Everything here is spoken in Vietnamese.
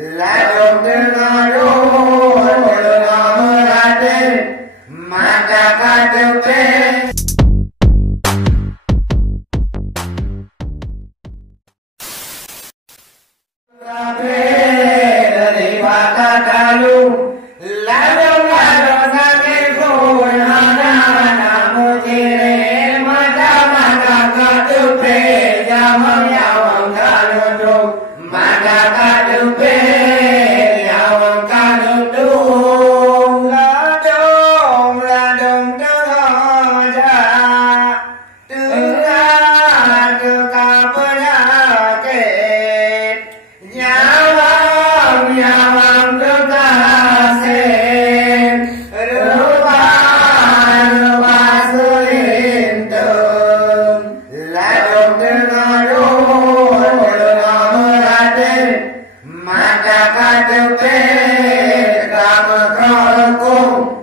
la dum tengado rate mata katupe dari mata kalu la dum nake ko hana namu jire mata katupe jamam yawam kalu mata katupe yawam kalu la dum tengada tengah penyakit nyawam kekasih rupa sulintung la dum tengado rate mata katupe kamu krokum